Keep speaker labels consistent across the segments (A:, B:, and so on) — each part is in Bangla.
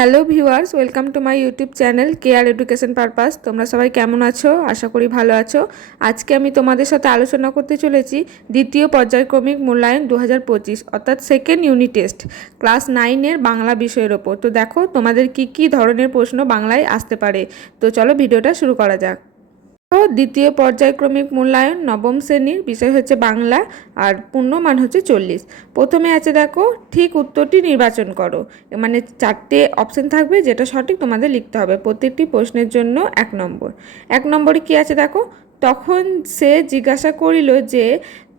A: Hello viewers, welcome to my YouTube channel care education purpose. তোমরা সবাই কেমন আছো? আশা করি ভালো আছো। আজকে আমি তোমাদের সাথে আলোচনা করতে চলেছি দ্বিতীয় পর্যায়ক্রমিক মূল্যায়ন দু হাজার পঁচিশ, অর্থাৎ সেকেন্ড ইউনিট টেস্ট ক্লাস নাইনের বাংলা বিষয়ের ওপর। তো দেখো, তোমাদের কি কি ধরনের প্রশ্ন বাংলায় আসতে পারে। তো চলো ভিডিওটা শুরু করা যাক। দ্বিতীয় পর্যায়ক্রমিক মূল্যায়ন নবম শ্রেণির বিষয় হচ্ছে বাংলা আর পূর্ণমান হচ্ছে চল্লিশ। প্রথমে আছে দেখো, ঠিক উত্তরটি নির্বাচন করো। মানে চারটে অপশন থাকবে যেটা সঠিক তোমাদের লিখতে হবে। প্রত্যেকটি প্রশ্নের জন্য এক নম্বর। এক নম্বরে কি আছে দেখো, তখন সে জিজ্ঞাসা করিল যে,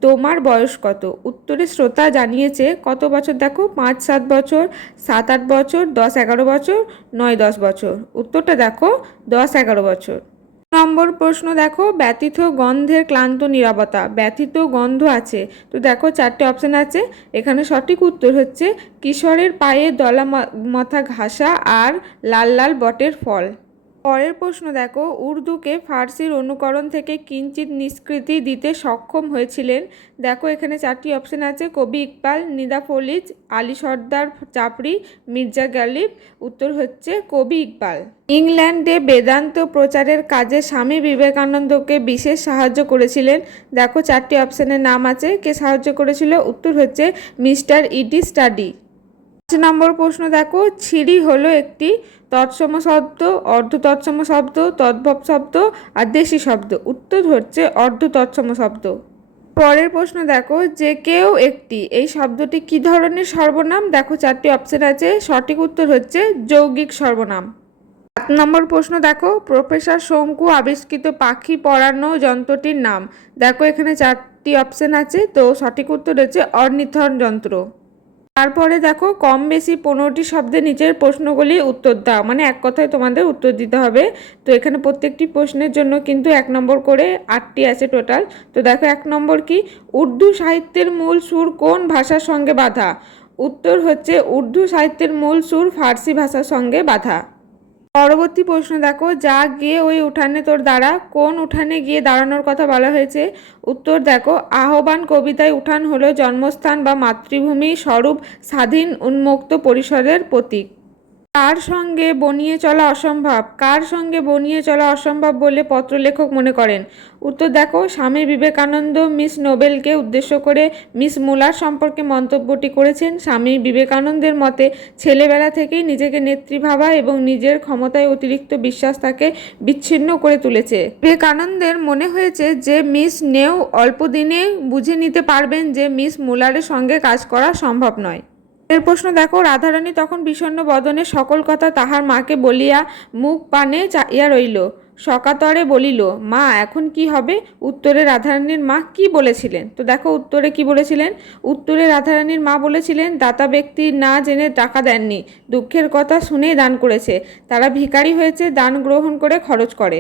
A: তোমার বয়স কত? উত্তরে শ্রোতা জানিয়েছে, কত বছর দেখো? পাঁচ, সাত বছর, সাত, আট বছর, দশ, এগারো বছর, নয়, দশ বছর। উত্তরটা দেখো, দশ, এগারো বছর। নম্বর প্রশ্ন দেখো, ব্যথিত গন্ধের ক্লান্ত নিরাপত্তা ব্যথিত গন্ধ আছে। তো দেখো, চারটে অপশান আছে। এখানে সঠিক উত্তর হচ্ছে কিশোরের পায়ে দলা মাথা ঘাসা আর লাল লাল বটের ফল। পরের প্রশ্ন দেখো, উর্দুকে ফার্সির অনুকরণ থেকে কিঞ্চিত নিষ্কৃতি দিতে সক্ষম হয়েছিলেন। দেখো, এখানে চারটি অপশন আছে, কবি ইকবাল, নিদা ফলিজ, আলী সর্দার চাপড়ি, মির্জা গালিব। উত্তর হচ্ছে কবি ইকবাল। ইংল্যান্ডে বেদান্ত প্রচারের কাজে স্বামী বিবেকানন্দকে বিশেষ সাহায্য করেছিলেন। দেখো, চারটি অপশনের নাম আছে, কে সাহায্য করেছিল? উত্তর হচ্ছে মিস্টার ইডি স্টাডি। পাঁচ নম্বর প্রশ্ন দেখো ছিড়ি হলো একটি তৎসম শব্দ অর্ধ তৎসম শব্দ, তদ্ভব শব্দ আর দেশি শব্দ। উত্তর হচ্ছে অর্ধ তৎসম শব্দ। পরের প্রশ্ন দেখো, যে কেউ একটি, এই শব্দটি কি ধরনের সর্বনাম? দেখো চারটি অপশন আছে। সঠিক উত্তর হচ্ছে যৌগিক সর্বনাম। সাত নম্বর প্রশ্ন দেখো, প্রফেসর শঙ্কু আবিষ্কৃত পাখি পড়ানো যন্ত্রটির নাম। দেখো এখানে চারটি অপশন আছে, তো সঠিক উত্তর হচ্ছে অর্নিথন যন্ত্র। তারপরে দেখো, কম বেশি পনেরোটি শব্দে নিচের প্রশ্নগুলি উত্তর দাও। মানে এক কথায় তোমাদের উত্তর দিতে হবে। তো এখানে প্রত্যেকটি প্রশ্নের জন্য কিন্তু এক নম্বর করে আটটি আছে টোটাল তো দেখো, এক নম্বর কি? উর্দু সাহিত্যের মূল সুর কোন ভাষার সঙ্গে বাধা? উত্তর হচ্ছে উর্দু সাহিত্যের মূল সুর ফার্সি ভাষার সঙ্গে বাঁধা। পরবর্তী প্রশ্ন, দেখো, যা গিয়ে ওই উঠানে তোর দাঁড়া। কোন উঠানে গিয়ে দাঁড়ানোর কথা বলা হয়েছে? উত্তর, দেখো, আহ্বান কবিতায় উঠান হলো জন্মস্থান বা মাতৃভূমি স্বরূপ স্বাধীন উন্মুক্ত পরিসরের প্রতীক। কার সঙ্গে বনিয়ে চলা অসম্ভব? কার সঙ্গে বনিয়ে চলা অসম্ভব বলে পত্রলেখক মনে করেন? উত্তর দেখো, স্বামী বিবেকানন্দ মিস নোবেলকে উদ্দেশ্য করে মিস মুলার সম্পর্কে মন্তব্যটি করেছেন। স্বামী বিবেকানন্দের মতে, ছেলেবেলা থেকেই নিজেকে নেত্রী ভাবা এবং নিজের ক্ষমতায় অতিরিক্ত বিশ্বাস তাকে বিচ্ছিন্ন করে তুলেছে। বিবেকানন্দের মনে হয়েছে যে, মিস নেও অল্প দিনে বুঝে নিতে পারবেন যে, মিস মুলারের সঙ্গে কাজ করা সম্ভব নয়। এর প্রশ্ন, দেখো, রাধারানী তখন বিষণ্ণ বদনে সকল কথা তাহার মাকে বলিয়া মুখ পানে চাইয়া রইল। সকাতরে বলিল, মা, এখন কি হবে? উত্তরে রাধারানীর মা, কি বলেছিলেন? তো দেখো, উত্তরে কি বলেছিলেন? উত্তরে রাধারানীর মা বলেছিলেন, দাতা ব্যক্তি না জেনে টাকা দেননি, দুঃখের কথা শুনেই দান করেছে। তারা ভিখারি হয়েছে, দান গ্রহণ করে খরচ করে।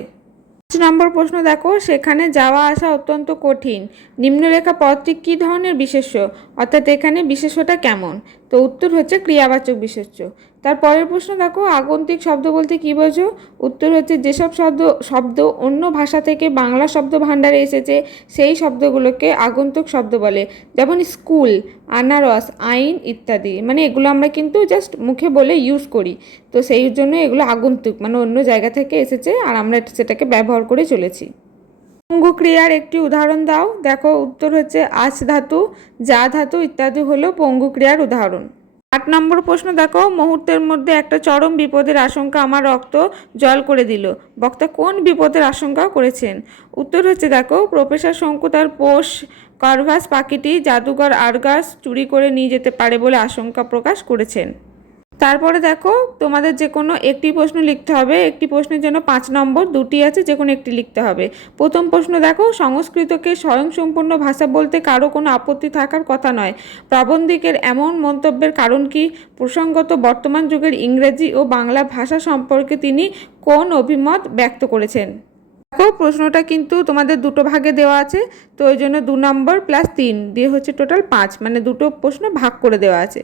A: পাঁচ নম্বর প্রশ্ন, দেখো, সেখানে যাওয়া আসা অত্যন্ত কঠিন। নিম্নরেখা পদটি কী ধরনের বিশেষ্য? অর্থাৎ এখানে বিশেষ্যটা কেমন? তো উত্তর হচ্ছে ক্রিয়াবাচক বিশেষ্য। তার পরের প্রশ্ন দেখো, আগন্তিক শব্দ বলতে কী বোঝো? উত্তর হচ্ছে যেসব শব্দ শব্দ অন্য ভাষা থেকে বাংলা শব্দ ভাণ্ডারে এসেছে, সেই শব্দগুলোকে আগন্তুক শব্দ বলে। যেমন স্কুল, আনারস, আইন ইত্যাদি। মানে এগুলো আমরা কিন্তু জাস্ট মুখে বলে ইউজ করি। তো সেই জন্য এগুলো আগন্তুক মানে অন্য জায়গা থেকে এসেছে আর আমরা সেটাকে ব্যবহার করে চলেছি। পঙ্গু ক্রিয়ার একটি উদাহরণ দাও। দেখো, উত্তর হচ্ছে আচ ধাতু, যা ধাতু ইত্যাদি হলো পঙ্গু ক্রিয়ার উদাহরণ। আট নম্বর প্রশ্ন, দেখো, মুহূর্তের মধ্যে একটা চরম বিপদের আশঙ্কা আমার রক্ত জল করে দিল। বক্তা কোন বিপদের আশঙ্কা করেছেন? উত্তর হচ্ছে, দেখো প্রফেসর শঙ্কু তার পোষ, কারভাস, পাখিটি, জাদুঘর, আরগাস চুরি করে নিয়ে যেতে পারে বলে আশঙ্কা প্রকাশ করেছেন। তারপরে দেখো, তোমাদের যে কোনো একটি প্রশ্ন লিখতে হবে। একটি প্রশ্নের জন্য পাঁচ নম্বর দুটি আছে যে কোনো একটি লিখতে হবে। প্রথম প্রশ্ন দেখো, সংস্কৃতকে স্বয়ংসম্পূর্ণ ভাষা বলতে কারও কোনো আপত্তি থাকার কথা নয়। প্রাবন্ধিকের এমন মন্তব্যের কারণ কি? প্রসঙ্গত বর্তমান যুগের ইংরেজি ও বাংলা ভাষা সম্পর্কে তিনি কোন অভিমত ব্যক্ত করেছেন? দেখো, প্রশ্নটা কিন্তু তোমাদের দুটো ভাগে দেওয়া আছে, তো ওই জন্য দু নম্বর প্লাস তিন দিয়ে হচ্ছে টোটাল পাঁচ মানে দুটো প্রশ্ন ভাগ করে দেওয়া আছে।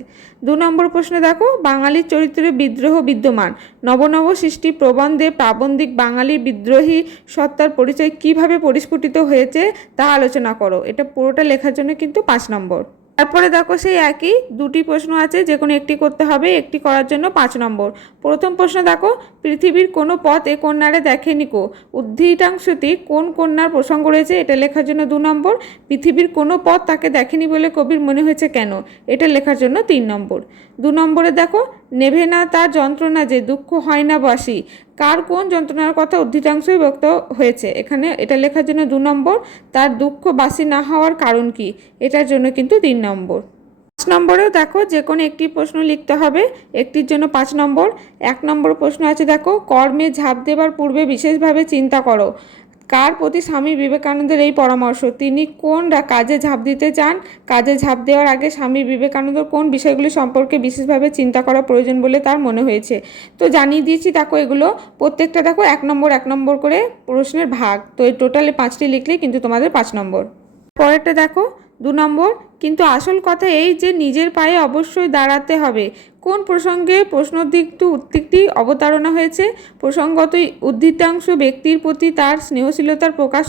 A: দু নম্বর প্রশ্নে দেখো, বাঙালির চরিত্রে বিদ্রোহ বিদ্যমান, নবনব সৃষ্টি প্রবন্ধে প্রাবন্ধিক বাঙালির বিদ্রোহী সত্তার পরিচয় কীভাবে পরিস্ফুটিত হয়েছে তা আলোচনা করো। এটা পুরোটা লেখার জন্য কিন্তু পাঁচ নম্বর। তারপরে দেখো সেই একই, দুটি প্রশ্ন আছে, যে কোনো একটি করতে হবে, একটি করার জন্য পাঁচ নম্বর। প্রথম প্রশ্ন দেখো, পৃথিবীর কোনো পথ এ কন্যারে দেখেনি কো? উদ্ধৃতাংশটি কোন কন্যার প্রসঙ্গ রয়েছে, এটা লেখার জন্য দু নম্বর। পৃথিবীর কোনো পথ তাকে দেখেনি বলে কবির মনে হয়েছে কেন, এটা লেখার জন্য তিন নম্বর। দু নম্বরে দেখো নেভে না তার যন্ত্রণা যে দুঃখ হয় না বাসি। কার কোন যন্ত্রণার কথা উদ্ধৃতাংশই ব্যক্ত হয়েছে। এখানে এটা লেখার জন্য দু নম্বর, তার দুঃখ বাসি না হওয়ার কারণ কি? এটার জন্য কিন্তু তিন নম্বর। পাঁচ নম্বরেও দেখো যে কোনো একটি প্রশ্ন লিখতে হবে, একটির জন্য পাঁচ নম্বর। এক নম্বর প্রশ্ন আছে দেখো, কর্মে ঝাঁপ দেবার পূর্বে বিশেষভাবে চিন্তা করো। কার প্রতি স্বামী বিবেকানন্দের এই পরামর্শ? তিনি কোন কাজে ঝাঁপ দিতে চান? কাজে ঝাঁপ দেওয়ার আগে স্বামী বিবেকানন্দ কোন বিষয়গুলি সম্পর্কে বিশেষভাবে চিন্তা করা প্রয়োজন বলে তার মনে হয়েছে? তো জানিয়ে দিয়েছি দেখো এগুলো। প্রত্যেকটা দেখো এক নম্বর এক নম্বর করে প্রশ্নের ভাগ। তো এই টোটালে পাঁচটি লিখলে কিন্তু তোমাদের পাঁচ নম্বর। পরেরটা দেখো, দু নম্বর কিন্তু আসল কথা এই যে নিজের পায়ে অবশ্যই দাঁড়াতে হবে। কোন প্রসঙ্গে প্রশ্নোদ্দিষ্ট উত্তিকটি অবতারণা হয়েছে? প্রসঙ্গত উদ্ধৃতাংশ ব্যক্তির প্রতি তার স্নেহশীলতার প্রকাশ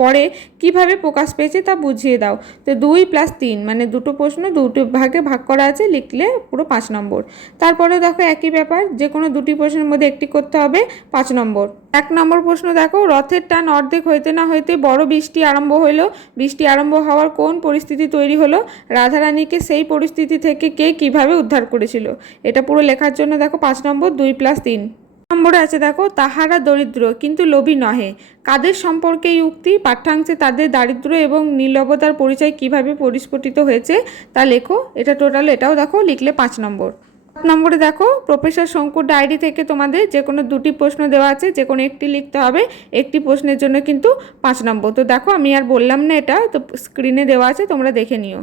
A: পরে কীভাবে প্রকাশ পেয়েছে তা বুঝিয়ে দাও। তো দুই প্লাস তিন মানে দুটো প্রশ্ন দুটো ভাগে ভাগ করা আছে, লিখলে পুরো পাঁচ নম্বর। তারপরে দেখো একই ব্যাপার, যে কোনো দুটি প্রশ্নের মধ্যে একটি করতে হবে, পাঁচ নম্বর। এক নম্বর প্রশ্ন দেখো, রথের টান অর্ধেক হইতে না হইতে বড় বৃষ্টি আরম্ভ হইল। বৃষ্টি আরম্ভ হওয়ার কোন পরিস্থিতি তৈরি হলো? রাধারানীকে সেই পরিস্থিতি থেকে কে কীভাবে উদ্ধার করেছিল। এটা পুরো লেখার জন্য দেখো, পাঁচ নম্বর, দুই প্লাস তিন। নম্বরে আছে দেখো, তাহারা দরিদ্র কিন্তু লোভী নহে। কাদের সম্পর্কে এই উক্তি, পাঠ্যাংশে তাদের দারিদ্র এবং নির্লভতার পরিচয় কীভাবে পরিস্ফুটিত হয়েছে তা লেখো। এটা টোটাল এটাও দেখো, লিখলে পাঁচ নম্বর। সাত নম্বরে দেখো, প্রফেসর শঙ্কুর ডায়েরি থেকে তোমাদের যে কোনো দুটি প্রশ্ন দেওয়া আছে, যে কোনো একটি লিখতে হবে, একটি প্রশ্নের জন্য কিন্তু পাঁচ নম্বর। তো দেখো, আমি আর বললাম না এটা, তো স্ক্রিনে দেওয়া আছে, তোমরা দেখে নিও।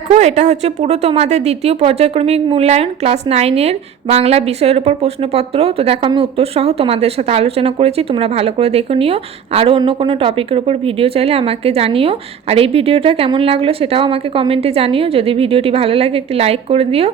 A: দেখো, এটা হচ্ছে পুরো তোমাদের দ্বিতীয় পর্যায়ক্রমিক মূল্যায়ন, ক্লাস নাইনের বাংলা বিষয়ের উপর প্রশ্নপত্র। তো দেখো, আমি উত্তর সহ তোমাদের সাথে আলোচনা করেছি, তোমরা ভালো করে দেখে নিও। আরও অন্য কোনো টপিকের উপর ভিডিও চাইলে আমাকে জানিও। আর এই ভিডিওটা কেমন লাগল সেটাও আমাকে কমেন্টে জানিও। যদি ভিডিওটি ভালো লাগে, একটি লাইক করে দিও।